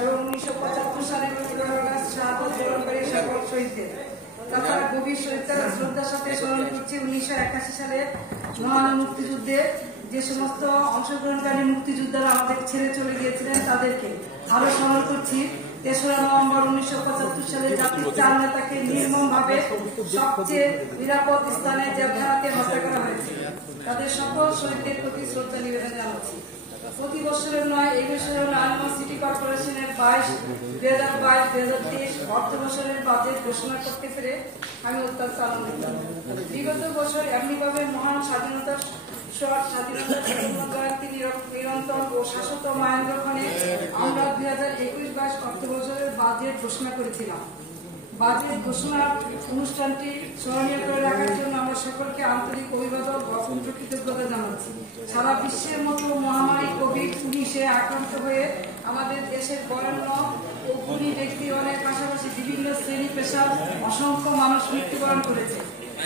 এবং 1975 সালে 11 আগস্ট শাহাদাত বরণকারী সকল শহীদদের। তাছাড়া গভীর শ্রদ্ধার সাথে স্মরণ করছি 1981 সালে মহান মুক্তিযুদ্ধে যে সমস্ত অংশগ্রহণকারী মুক্তিযোদ্ধারা আমাদের ছেড়ে চলে গিয়েছিলেন তাদেরকে। আরো স্মরণ করছি 3রা নভেম্বর 1975 সালে জাতির 4 নেতাকে নির্মমভাবে সবচেয়ে নিরাপদ স্থানে জেলখানাতে হত্যা করা হয়েছে। তাদের সকল শহীদদের প্রতি শ্রদ্ধা নিবেদন জানাচ্ছি। প্রতি বছরের নয় এই বছরের নারায়ণগঞ্জ সিটি কর্পোরেশনের 2022-2023 অর্থ বছরের বাজেট ঘোষণা করতে পেরে আমি অত্যন্ত আনন্দিত। বিগত বছর এমনিভাবে মহান স্বাধীনতা নিরন্তর ও শাশ্বত মাহেন্দ্রক্ষণে আমরা 2021-22 অর্থ বছরের বাজেট ঘোষণা করেছিলাম। বাজেট ঘোষণার অনুষ্ঠানটি স্মরণীয় করে রাখার জন্য আমরা সকলকে আন্তরিক অভিবাদন ও কৃতজ্ঞতা জানাচ্ছি। সারা বিশ্বের মতো মহামারী কোভিড-19 আক্রান্ত হয়ে আমাদের দেশের বরেণ্য ও গুণী ব্যক্তিগণের পাশাপাশি বিভিন্ন শ্রেণী পেশার অসংখ্য মানুষ মৃত্যুবরণ করেছে।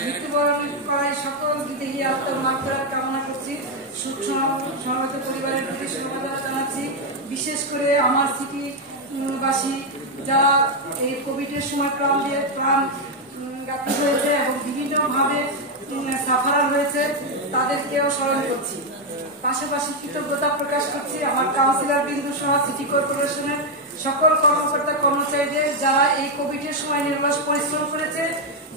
মৃত্যুবরণ করায় সকল বিদেহী আত্মার মাগফিরাত কামনা করছি। সমবেত পরিবারের প্রতি সমবেদনা জানাচ্ছি। বিশেষ করে আমার সিটিবাসী যারা এই কোভিডের সময় প্রাণঘাতী হয়েছে এবং বিভিন্নভাবে সাফারার হয়েছে তাদেরকেও স্মরণ করছি। পাশাপাশি কৃতজ্ঞতা প্রকাশ করছি আমার কাউন্সিলর বিন্দু সহ সিটি কর্পোরেশনের সকল কর্মকর্তা কর্মচারীদের যারা এই কোভিডের সময় নিরলস পরিশ্রম করেছে।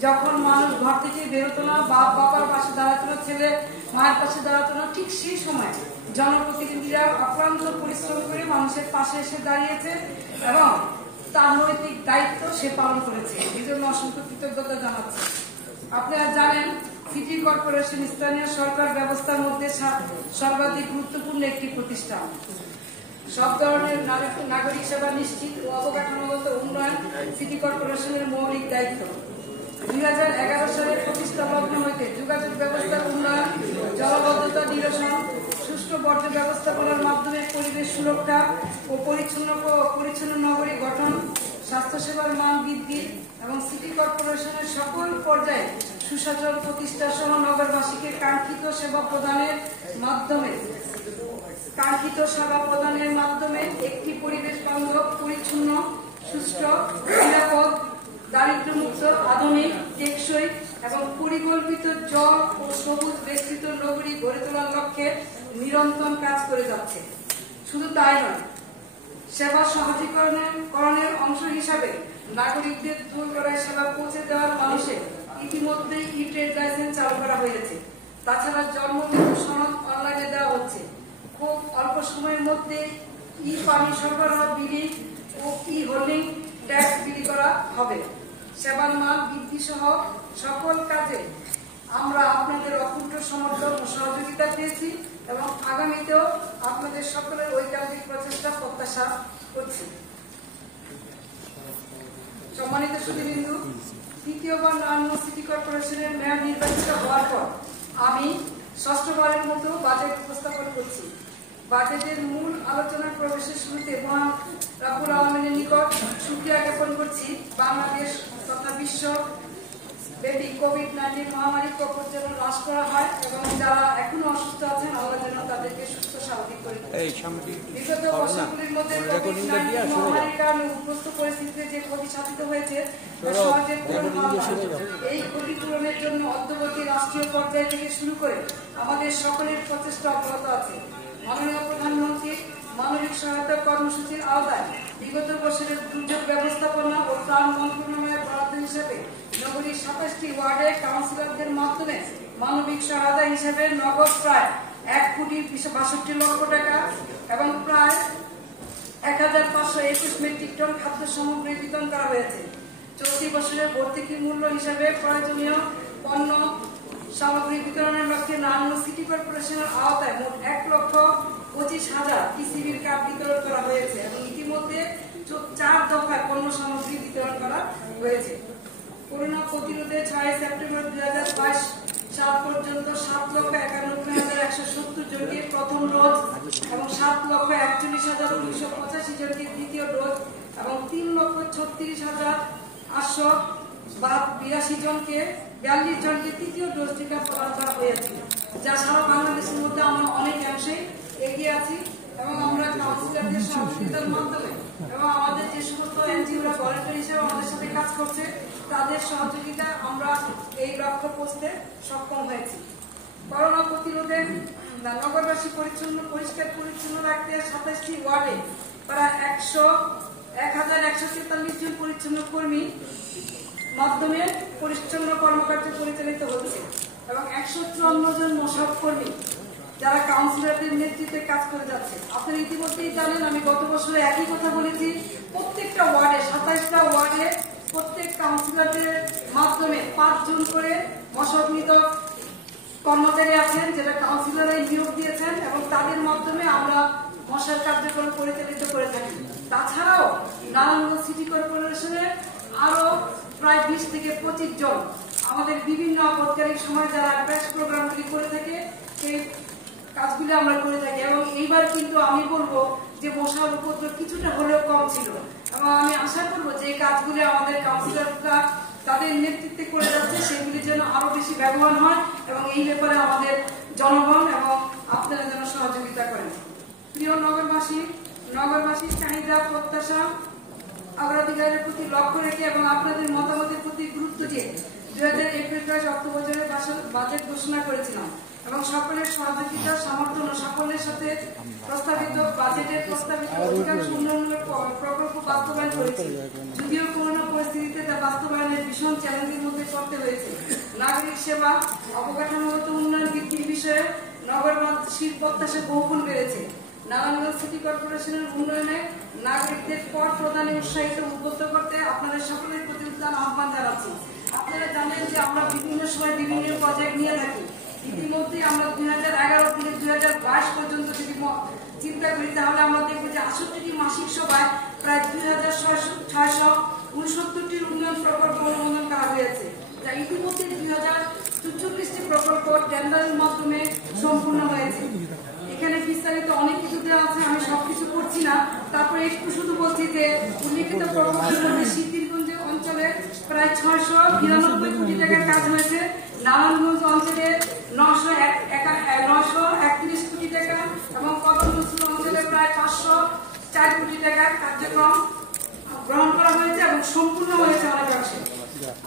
যখন মানুষ ঘর থেকে বেরোতো না, বাবার পাশে দাঁড়াতো না, ছেলে মায়ের পাশে দাঁড়াতো না, ঠিক সেই সময় জনপ্রতিনিধিরা অক্লান্ত পরিশ্রম করে মানুষের পাশে এসে দাঁড়িয়েছে এবং তার নৈতিক দায়িত্ব সে পালন করেছে। এই জন্য অসংখ্য কৃতজ্ঞতা জানাচ্ছি। আপনারা জানেন সিটি কর্পোরেশন স্থানীয় সরকার ব্যবস্থার মধ্যে সর্বাধিক গুরুত্বপূর্ণ একটি প্রতিষ্ঠান। সব ধরনের নাগরিক সেবা নিশ্চিত ও অবকাঠামোগত উন্নয়ন সিটি কর্পোরেশনের মৌলিক দায়িত্ব। 2011 সালের প্রতিষ্ঠা লগ্ন হইতে যোগাযোগ ব্যবস্থার উন্নয়ন, জলাবদ্ধতা নিরসন, সুষ্ঠু বর্জ্য ব্যবস্থাপনার মাধ্যমে পরিবেশ সুরক্ষা ও পরিচ্ছন্ন নগরী গঠন, স্বাস্থ্যসেবার মান বৃদ্ধি এবং সিটি কর্পোরেশনের সকল পর্যায়ে সুশাসন প্রতিষ্ঠা সহ নগরবাসীকে কাঙ্ক্ষিত সেবা প্রদানের মাধ্যমে একটি পরিবেশ বান্ধব, পরিচ্ছন্ন, সুষ্ঠু, নিরাপদ, দারিদ্র্যমুক্ত, আধুনিক, টেকসই এবং পরিকল্পিত জল ও সবুজ বেষ্টিত নগরী গড়ে তোলার লক্ষ্যে নিরন্তর কাজ করে যাচ্ছে। শুধু তাই নয়, সেবা সহজীকরণের অংশ হিসাবে নাগরিকদের দূরগড়ায় সেবা পৌঁছে দেওয়ার মানুষের ইতিমধ্যে ই-ট্রেড লাইসেন্স চালু করা হয়েছে। তাছাড়া জন্ম মৃত্যু সনদ অনলাইনে দেওয়া হচ্ছে। খুব অল্প সময়ের মধ্যে ই-পানি সরবরাহ বিলি ও ই-হোল্ডিং ট্যাক্স বিলি করা হবে। সেবার মান বৃদ্ধি সহ সকল কাজে আমরা আপনাদের অকুণ্ঠ সমর্থন ও সহযোগিতা পেয়েছি এবং আগামীতেও আপনাদের সকলের ঐকান্তিক প্রচেষ্টা প্রত্যাশা করছি। সম্মানিত সুধীবৃন্দু, তৃতীয়বার নারায়ণগঞ্জ সিটি কর্পোরেশনের মেয়র নির্বাচিত হওয়ার পর আমি ষষ্ঠবারের মতো বাজেট উপস্থাপন করছি। বাজেটের মূল আলোচনার প্রবেশের শুরুতে মহান রাব্বুল আলামিনের নিকট শুকরিয়া জ্ঞাপন করছি বাংলাদেশ তথা বিশ্ব ব্যাপী কোভিড-19 মহামারীর প্রকোপ যেন হ্রাস করা হয় এবং যারা এখনো অসুস্থ আছেন আল্লাহ যেন তাদেরকে সুস্থ স্বাভাবিক করে দেন। বিগত বছরগুলির মধ্যে কোভিড-19 মহামারীর কারণে উদ্ভূত পরিস্থিতিতে যে ক্ষতি সাধিত হয়েছে তা সহজে পূরণ হওয়া যায়। এই ক্ষতি পূরণের জন্য অদ্যবধি রাষ্ট্রীয় পর্যায় থেকে শুরু করে আমাদের সকলের প্রচেষ্টা অব্যাহত আছে। মাননীয় প্রধানমন্ত্রী মানবিক সহায়তা কর্মসূচির আওতায় বিগত বছরের দুর্যোগ ব্যবস্থাপনা ও ত্রাণ মন্ত্রণালয়ের বরাদ্দ হিসেবে নগরীর 27টি ওয়ার্ডে কাউন্সিলরদের মাধ্যমে মানবিক সহায়তা হিসেবে নগদ প্রায় 1,62,00,000 টাকা এবং প্রায় 1,521 মেট্রিক টন খাদ্য সামগ্রী বিতরণ করা হয়েছে। চলতি বছরের ভর্তুকি মূল্য হিসেবে প্রয়োজনীয় পণ্য সামগ্রী বিতরণের লক্ষ্যে নারায়ণগঞ্জ সিটি কর্পোরেশনের আওতায় মোট 1,25,000 পিসিবির কার্ড বিতরণ করা হয়েছে এবং ইতিমধ্যে 4 দফায় পণ্য সামগ্রী বিতরণ করা হয়েছে। করোনা প্রতিরোধে 6 সেপ্টেম্বর 2022 সাল পর্যন্ত 7,91,170 জনকে প্রথম ডোজ এবং 7,41,985 জনকে দ্বিতীয় ডোজ এবং 3,36,882 জনকে 42 জনকে তৃতীয় ডোজ টিকা প্রদান করা হয়েছে, যা সারা বাংলাদেশের মধ্যে আমরা অনেকাংশে এগিয়ে আছি এবং আমরা কাউন্সিলরদের সহযোগিতার মাধ্যমে এবং আমাদের যে সমস্ত এনজিওরা ভলান্টিয়ার হিসেবে আমাদের সাথে কাজ করছে তাদের সহযোগিতা আমরা এই লক্ষ্য পৌঁছতে সক্ষম হয়েছি। করোনা প্রতিরোধে নগরবাসী পরিষ্কার পরিচ্ছন্ন রাখতে 27টি ওয়ার্ডে প্রায় 1143 জন পরিচ্ছন্ন কর্মী মাধ্যমে পরিচ্ছন্ন কর্মকার্য পরিচালিত হচ্ছে এবং 154 জন মোশারফ কর্মী যারা কাউন্সিলরদের নেতৃত্বে কাজ করে যাচ্ছে। আপনারা ইতিমধ্যেই জানেন আমি গত বছরে একই কথা বলেছি, প্রত্যেকটা ওয়ার্ডে 27টা ওয়ার্ডে প্রত্যেক কাউন্সিলরদের মাধ্যমে 5 জন করে মশামৃত কর্মচারী আছেন যেটা কাউন্সিলররা নিয়োগ দিয়েছেন এবং তাদের মাধ্যমে আমরা মশার কার্যক্রম পরিচালিত করে থাকি। তাছাড়াও নারায়ণগঞ্জ সিটি কর্পোরেশনের আরো প্রায় 20 থেকে 25 জন আমাদের বিভিন্ন আপৎকালীন সময় যারা ক্র্যাশ প্রোগ্রামগুলি করে থাকে সেই কাজগুলি আমরা করে থাকি এবং এইবার কিন্তু আমি বলবো যে মশার উপদ্রব কিছুটা হলেও কম ছিল এবং আমি আশা করবো যে এই কাজগুলি আমাদের কাউন্সিলররা তাদের নেতৃত্বে করে যাচ্ছে সেগুলি যেন আরো বেশি ব্যবহার হয় এবং এই ব্যাপারে আমাদের জনগণ এবং আপনারা যেন সহযোগিতা করেন। প্রিয় নগরবাসীর চাহিদা প্রত্যাশা অগ্রাধিকারের প্রতি লক্ষ্য রেখে এবং আপনাদের মতামতের প্রতি গুরুত্ব দিয়ে 2021 অর্থ বছরের বাজেট ঘোষণা করেছিলাম এবং সকলের সহযোগিতা সমর্থন ও সকলের সাথে প্রস্তাবিত বাজেটের প্রস্তাবিত অধিকাংশ উন্নয়নমূলক প্রকল্প বাস্তবায়ন করেছি। যদিও করোনা পরিস্থিতিতে তা বাস্তবায়নের ভীষণ চ্যালেঞ্জের মধ্যে করতে হয়েছে। নাগরিক সেবা অবকাঠামোগত উন্নয়ন বৃদ্ধির বিষয়ে নগরবাসীর প্রত্যাশা বহুগুণ বেড়েছে। নারায়ণগঞ্জ সিটি কর্পোরেশনের উন্নয়নে নাগরিকদের কর প্রদানে উৎসাহিত উদ্বুদ্ধ করতে আপনাদের সকলের প্রতি আহ্বান জানাচ্ছি। আপনারা জানেন যে আমরা বিভিন্ন সময় বিভিন্ন প্রজেক্ট নিয়ে থাকি। ইতিমধ্যে আমরা 2011 থেকে 2022 পর্যন্ত যদি চিন্তা করি তাহলে আমরা দেখবো যে 68টি মাসিক সভায় প্রায় 2669টির উন্নয়ন প্রকল্প অনুমোদন করা হয়েছে, যা ইতিমধ্যে 2044টি প্রকল্প টেন্ডারের মাধ্যমে সম্পূর্ণ হয়েছে। এখানে বিস্তারিত অনেক কিছু দেওয়া আছে, আমি সবকিছু করছি না। তারপরে একটু শুধু বলছি যে উল্লিখিত প্রকল্পের মধ্যে সিদ্ধিরগঞ্জ অঞ্চলে প্রায় 692 কোটি টাকার কাজ হয়েছে, নারায়ণগঞ্জ অঞ্চলে 931 কোটি টাকা এবং কদমতলী অঞ্চলে প্রায় 504 কোটি টাকার কার্যক্রম গ্রহণ করা হয়েছে এবং সম্পূর্ণ হয়েছে অনেকাংশে।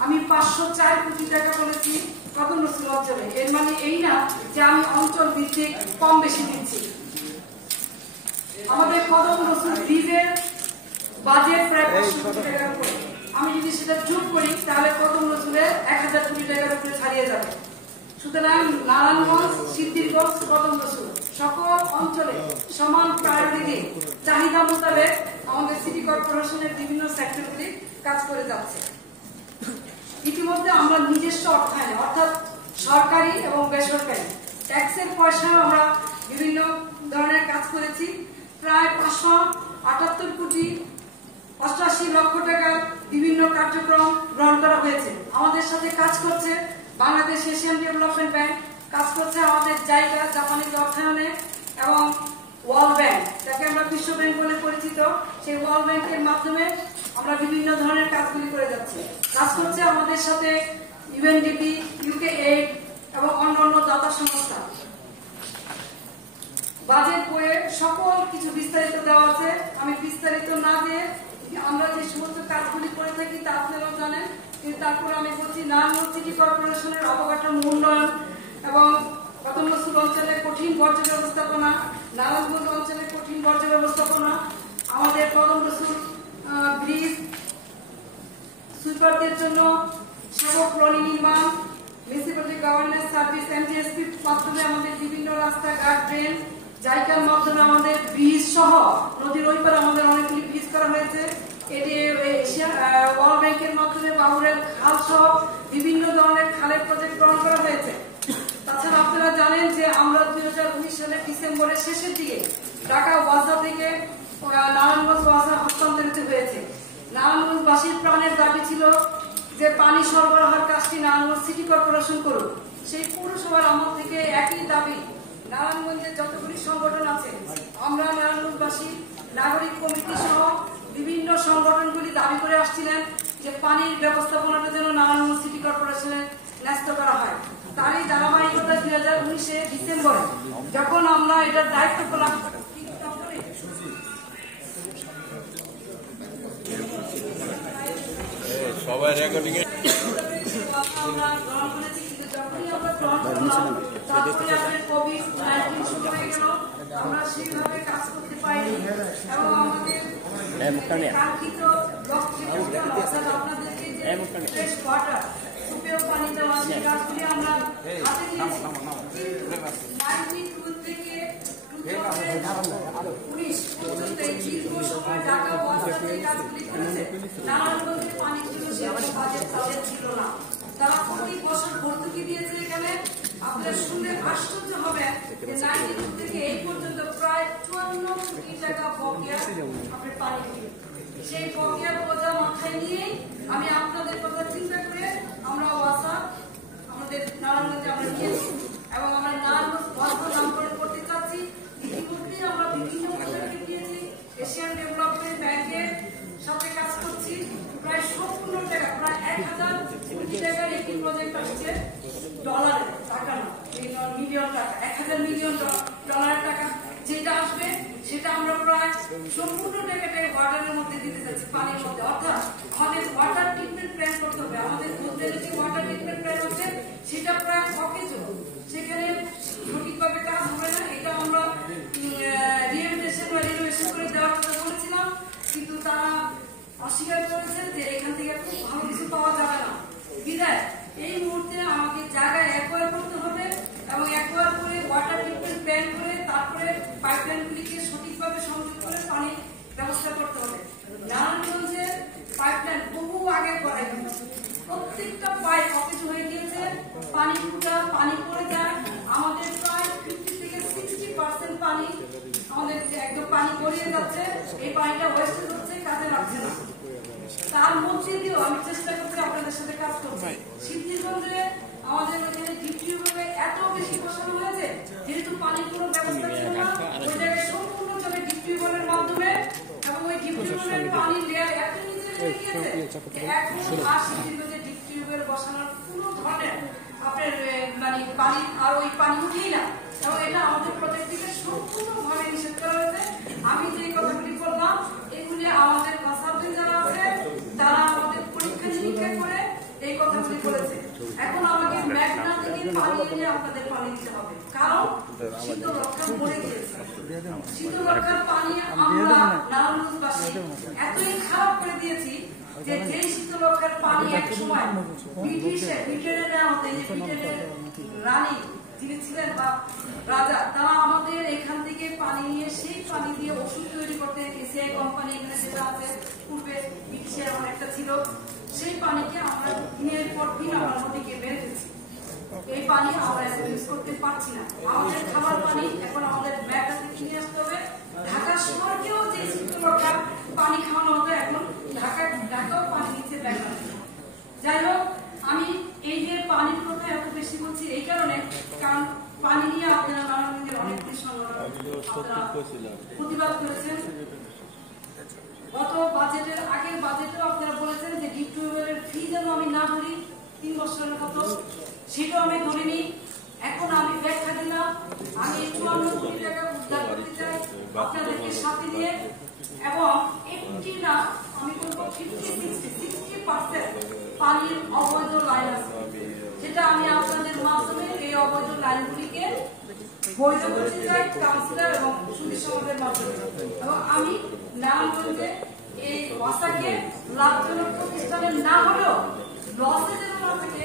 আমি 504 কোটি টাকা বলেছি কদমতলী অঞ্চলে, এর মানে এই না যে আমি অঞ্চল ভিত্তিক কম বেশি দিচ্ছি। আমাদের কদমতলী ব্রিজের বাজেট প্রায় 500 কোটি টাকার উপরে, আমি যদি সেটা যোগ করি তাহলে কদমতলী 1000 কোটি টাকার উপরে ছাড়িয়ে যাবে। সুতরাং নারায়ণগঞ্জ, সিদ্ধিরগঞ্জ, কদমতলী সকল অঞ্চলে সমান প্রায়োরিটি চাহিদা মোতাবেক আমাদের সিটি কর্পোরেশনের বিভিন্ন সেক্টরগুলি কাজ করে যাচ্ছে। ইতিমধ্যে আমরা নিজস্ব অর্থায়নে অর্থাৎ সরকারি এবং বেসরকারি ট্যাক্সের পয়সা আমরা বিভিন্ন ধরনের কাজ করেছি। প্রায় 578 কোটি 88 লক্ষ টাকার বিভিন্ন কার্যক্রম গ্রহণ করা হয়েছে। আমাদের সাথে কাজ করছে বাংলাদেশ এশিয়ান ডেভেলপমেন্ট ব্যাংক, কাজ করছে আমাদের জায়গা জাপানিজ অর্থায়নে এবং ওয়ার্ল্ড ব্যাংক, যাকে আমরা বিশ্ব ব্যাংক বলে পরিচিত, সেই ওয়ার্ল্ড ব্যাংকের মাধ্যমে আমরা বিভিন্ন ধরনের কাজগুলি করে যাচ্ছি। কাজ করছে আমাদের সাথে ইউএনডিপি, ইউকে এইড এবং অন্যান্য দাতা সংস্থা। বাজেট বইয়ে সকল কিছু বিস্তারিত দেওয়া আছে, আমি বিস্তারিত না দিয়ে আমরা যে সমস্ত কাজগুলি করে থাকি তা আপনারাও জানেন। কিন্তু তারপর আমি বলছি নারায়ণগঞ্জ সিটি কর্পোরেশনের অবকাঠামো উন্নয়ন এবং কদমতলী অঞ্চলে কঠিন বর্জ্য ব্যবস্থাপনা, নারায়ণগঞ্জ অঞ্চলে কঠিন বর্জ্য ব্যবস্থাপনা, আমাদের কদমতলী ব্রিজ সুইপারদের জন্য সেবক কলোনি নির্মাণ, মিউনিসিপ্যালিটি গভর্নেন্স সার্ভিস এমজিএসপির মাধ্যমে আমাদের বিভিন্ন রাস্তাঘাট, ড্রেন, জায়গার মাধ্যমে আমাদের ব্রিজ সহ নদীর ওই পারে আমাদের অনেকগুলি ব্রিজ করা হয়েছে। এটি ওয়ার্ল্ড ব্যাংকের মাধ্যমে বাবুরের খাল সহ বিভিন্ন ধরনের খালের প্রজেক্ট গ্রহণ করা হয়েছে। তাছাড়া আপনারা জানেন যে আমরা 2019 সালের ডিসেম্বরের শেষের দিকে ঢাকা ওয়াসা থেকে নারায়ণগঞ্জ ওয়াসা হস্তান্তরিত হয়েছে। নারায়ণগঞ্জবাসীর প্রাণের দাবি ছিল যে পানি সরবরাহের কাজটি নারায়ণগঞ্জ সিটি কর্পোরেশন করুক। সেই পৌরসভার আমল থেকে একই দাবি নারায়ণগঞ্জের যতগুলি সংগঠন আছে, আমরা নারায়ণগঞ্জবাসী নাগরিক কমিটি সহ বিভিন্ন সংগঠনগুলি দাবি করে আসছিলেন যে পানির ব্যবস্থাপনাটা যেন নারায়ণগঞ্জ সিটি কর্পোরেশনে ন্যস্ত করা হয়। তারই ধারাবাহিকতা 2019 ডিসেম্বরে যখন আমরা এটার দায়িত্ব পেলাম সবাই রেকর্ডিং এ আমরা গ্রহণ করেছি, কিন্তু যখনই আমরা গ্রহণ করলাম তারপরে আমাদের কোভিড-19 শুরু হয়ে গেল। আমরা সেভাবে কাজ করতে পারিনি এবং আমাদের কাঙ্ক্ষিত লক্ষ্যে অর্থাৎ আপনাদেরকে যে ফ্রেশ ওয়াটার, সুপেয় পানি দেওয়া, সেই কাজগুলি আমরা হাতে নিয়েছি। 92 থেকে 2019 পর্যন্ত এই দীর্ঘ সময় ঢাকা ওয়াসা এই কাজগুলি করেছে। নারায়ণগঞ্জের পানির জন্য সেরকম বাজেট তাদের ছিল না। তারা প্রতি বছর ভর্তুকি দিয়েছে এখানে। আপনারা শুনলে আশ্চর্য হবে যে 92 থেকে এই পর্যন্ত প্রায় 54 কোটি টাকা বকেয়া আপনার পানি দিবে। সেই বকেয়ার বোঝা মাথায় নিয়েই আমি আপনাদের কথা চিন্তা করে আমরা ওয়াসা আমাদের নারায়ণগঞ্জে আমরা নিয়েছি এবং আমরা নারায়ণগঞ্জ ওয়াসা নামকরণ করতে চাচ্ছি। ইতিমধ্যেই আমরা বিভিন্ন প্রজেক্টে দিয়েছি, এশিয়ান ডেভেলপমেন্ট ব্যাংকের সাথে কাজ করছি। প্রায় সম্পূর্ণ টাকা, প্রায় 1000 কোটি টাকার একটি প্রজেক্ট আসছে, ডলারের টাকা না, মিলিয়ন টাকা, 1000 মিলিয়ন ডলারের টাকা যেটা আসবে সেটা আমরা প্রায় সম্পূর্ণ টাকাটাকে ওয়াটারের মধ্যে দিতে চাচ্ছি, পানির মধ্যে। অর্থাৎ আমাদের ওয়াটার ট্রিটমেন্ট প্ল্যান করতে হবে। আমাদের হোটেলের যে ওয়াটার ট্রিটমেন্ট প্ল্যান আছে সেটা প্রায় অকেজ, সেখানে সঠিকভাবে কাজ হবে না। এটা আমরা রিহ্যাবিলিটেশন বা রিনোভেশন করে দেওয়ার কথা বলেছিলাম, কিন্তু তারা অস্বীকার করেছেন যে এখান থেকে খুব ভালো কিছু পাওয়া যাবে না। বিদায় এই মুহূর্তে আমাকে জায়গায় অ্যাকোয়ার করতে হবে এবং অ্যাকোয়ার করে ওয়াটার ট্রিটমেন্ট প্ল্যান করে তারপরে পাইপলাইনগুলিকে সঠিকভাবে সংযোগ করে পানির ব্যবস্থা করতে হবে। নারায়ণগঞ্জের পাইপলাইন বহু আগে করা গিয়েছে, প্রত্যেকটা পাইপ অকেজ হয়ে গিয়েছে, পানি ফুটা, পানি পড়ে যায়। আমাদের প্রায় 50 থেকে 60% পানি আমাদের একদম পানি গড়িয়ে যাচ্ছে। এই পানিটা ওয়েস্টেজ হচ্ছে, কাজে লাগছে না। তার মধ্যে দিয়েও আমি চেষ্টা করছি আপনাদের সাথে কাজ করছি। সিদ্ধিরগঞ্জে আমাদের ওখানে ডিপ টিউবওয়েলে এত বেশি বসানো হয়েছে, যেহেতু পানির কোনো ব্যবস্থা ছিল না, ওই জায়গায় সম্পূর্ণ চলে ডিপ টিউবওয়েলের মাধ্যমে এবং ওই ডিপ টিউবওয়েলের পানির লেয়ার এত নিচে নেমে গিয়েছে এখন আর সিদ্ধিরগঞ্জে ডিপ টিউবওয়েল বসানোর কোনো ধরনের আপনার মানে পানি আর ওই পানি উঠেই না এবং এটা আমাদের প্রজেক্ট থেকে সম্পূর্ণভাবে নিষেধ করা হয়েছে। আমি যে কথাগুলি বললাম এগুলি আমাদের কনসালটেন্ট যারা আছে তারা আমাদের পরীক্ষা নিরীক্ষা করে এই কথাগুলি বলেছে। এখন আমাকে মেঘনা থেকে পানি এনে আপনাদের পানি দিতে হবে, কারণ শীতলক্ষা মরে গিয়েছে। শীতলক্ষার পানি আমরা নারায়ণগঞ্জবাসী এতই খারাপ করে দিয়েছি যে যেই শীতলক্ষার পানি এক সময় ব্রিটেনের নেওয়া হতো, যে ব্রিটেনের রানী যিনি ছিলেন বা রাজা, তারা আমাদের এখান থেকে পানি নিয়ে সেই পানি দিয়ে ওষুধ তৈরি করতে, এসিআই কোম্পানি এখানে যেটা আছে, পূর্বে ব্রিটিশের অনেকটা ছিল, সেই পানিকে আমরা দিনের পর দিন আমরা নদীকে মেরে দিচ্ছি। এই পানি আমরা ইউজ করতে পারছি না। আমাদের খাবার পানি এখন আমাদের ব্যাগটা থেকে কিনে আসতে হবে। ঢাকা শহরকেও যে শীতলক্ষার পানি খাওয়ানো হতো, এখন ঢাকাও পানি নিচ্ছে ব্যাগ। যাই হোক, আমি এই যে পানির কথা এত বেশি বলছি এই কারণে, কারণ পানি নিয়ে আপনারা নারায়ণগঞ্জের অনেকগুলি সংগঠন প্রতিবাদ করেছেন। গত বাজেটের আগের বাজেটেও আপনারা বলেছেন যে ডিপ টিউবওয়েলের ফি যেন আমি না ধরি 3 বছরের মতো, সেটাও আমি ধরিনি। এখন আমি ব্যাখ্যা দিলাম, আমি 54 কোটি টাকা উদ্ধার করতে চাই আপনাদেরকে সাথে নিয়ে, এবং একটি না আমি বলবো 50-60% পানির অবৈধ লাইন আছে, যেটা আমি আপনাদের মাধ্যমে এই অবৈধ লাইনগুলিকে বৈধ করতে চাই কাউন্সিলর এবং সুধী সমাজের মাধ্যমে। এবং আমি নারায়ণগঞ্জে এই ওয়াসাকে লাভজনক প্রতিষ্ঠানে না হলেও লসে যেন না থাকে,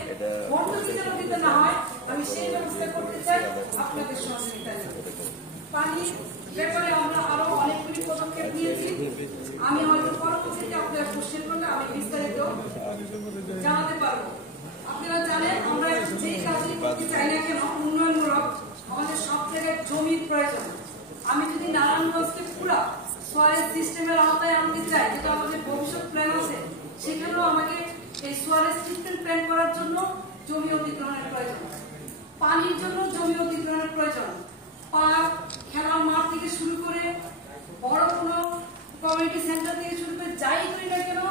ভর্তুকি যেন দিতে না হয়, আমি সেই ব্যবস্থা করতে চাই আপনাদের সহযোগিতায়। পানির ব্যাপারে আমরা আরো অনেকগুলি পদক্ষেপ নিয়েছি। আমি হয়তো পরবর্তীতে আপনারা কোশ্চেন করলে আমি বিস্তারিত জানাতে পারবো। আপনারা জানেন আমরা যেই কাজই করতে চাই না কেন উন্নয়নমূলক, আমাদের সব জায়গায় জমির প্রয়োজন। আমি যদি নারায়ণগঞ্জকে পুরা সোয়ারেজ সিস্টেমের আওতায় আনতে চাই, যেটা আমাদের ভবিষ্যৎ প্ল্যান আছে, সেখানেও আমাকে এই সোয়ারেজ সিস্টেম প্ল্যান করার জন্য জমি অধিগ্রহণের প্রয়োজন, পানির জন্য জমি অধিগ্রহণের প্রয়োজন। পার্ক, খেলার মাঠ থেকে শুরু করে বড় কোনো কমিউনিটি সেন্টার থেকে শুরু করে যাই করি না কেন,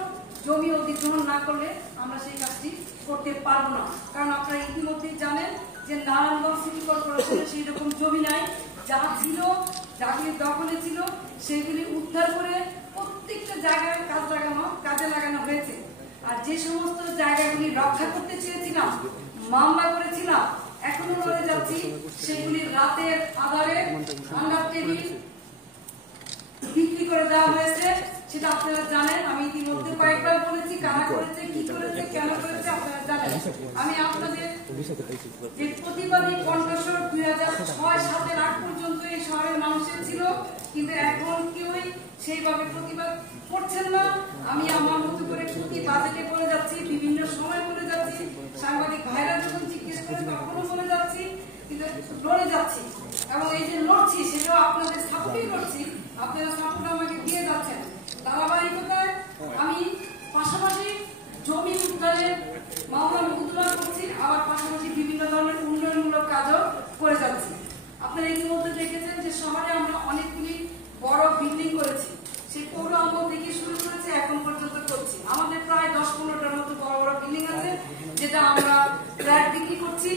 জমি অধিগ্রহণ না করলে আমরা সেই কাজটি করতে পারবো না। কারণ আপনারা ইতিমধ্যেই জানেন যে নারায়ণগঞ্জ সিটি কর্পোরেশনের সেই রকম জমি নাই, যা ছিল, যাগুলি দখলে ছিল, সেগুলি উদ্ধার করে প্রত্যেকটা জায়গায় কাজে লাগানো হয়েছে। আর যে সমস্ত জায়গাগুলি রক্ষা করতে চেয়েছিলাম, মামলা করেছিলাম, এখনো লড়ে যাচ্ছি, সেগুলি রাতের আধারে আন্ডার টেবিল বিক্রি করে দেওয়া হয়েছে। সেটা আপনারা জানেন। আমি ইতিমধ্যে কয়েকবার বলেছি কারা করেছে, কি করেছে, কেন করেছে আপনারা জানেন। আমি আপনাদের যে প্রতিবাদী কণ্ঠস্বর 2006-07 আগ পর্যন্ত এই শহরের মানুষের ছিল, কিন্তু এখন কেউই সেইভাবে প্রতিবাদ করছেন না। আমি আমার মতো করে প্রতি বাজেটে বলে যাচ্ছি, বিভিন্ন সময় বলে যাচ্ছি, সাংবাদিক ভাইরা যখন জিজ্ঞেস করে তখনও বলে যাচ্ছি, কিন্তু লড়ে যাচ্ছি। এবং এই যে লড়ছি সেটাও আপনাদের সাপোর্টেই লড়ছি, আপনারা সাপোর্ট আমাকে দিয়ে যাচ্ছেন। ধারাবাহিকতায় আমি পাশাপাশি জমি উদ্ধারের মামলা মোকদ্দমা করছি, আবার পাশাপাশি বিভিন্ন ধরনের উন্নয়নমূলক কাজও করে যাচ্ছি। আপনারা ইতিমধ্যে দেখেছেন যে শহরে আমরা অনেকগুলি বড় বিল্ডিং করেছি। সেই পৌর আমল থেকে শুরু করেছে, এখন পর্যন্ত করছি। আমাদের প্রায় 10-15টার মতো বড় বড় বিল্ডিং আছে, যেটা আমরা ফ্ল্যাট বিক্রি করছি